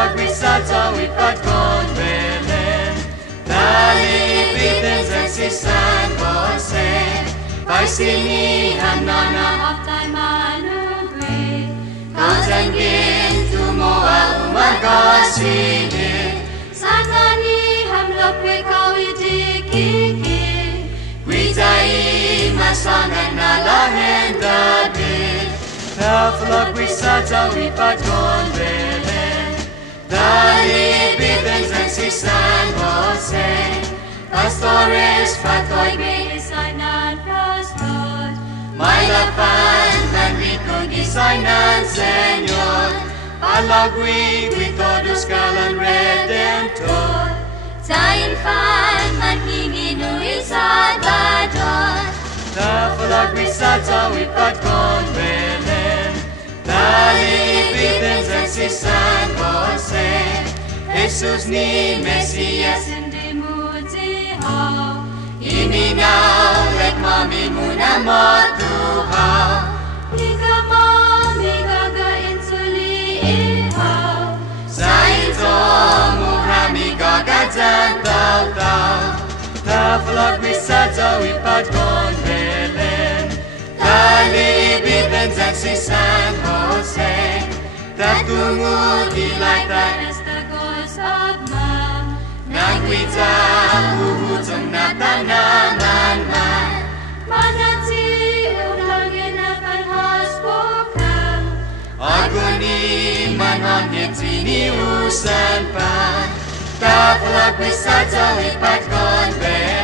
Sa wipat kon Belen, nalilipitin sa si San Jose, pagsinihan na of thy manubri, Kazangin tumoa umagasini, Sanani hamlop ikaw itikiki, Witai masangan na lahen dadi, Taflag wisata wipat kon Belen, nalilipitin sa si San Jose, Pastores patoy Isainan prostot, may lapan ng likod isainan Senyor, palagwi todos kalan Redentor, Tayin fan manhinginuy Salvador, napalagwi sa tawipat kon Belen, nalilipitin sa si San Jose, Jesus ni Mesias, hindi mo tihaw, iminaw, let mami muna matuhaw, Ika mami gagain suli ihaw, sa ito muhami gagadan taw-taw, napalagwi sa tawipat kon Belen, nalilipitin sa si San Jose, tatungod ilaytan, as the gods of man, nagwita uhutong na tanaman man, manati ulangin akan hasbukam, aguni manhangit siniusan pa, tapalagwi sa tawipat kon Belen.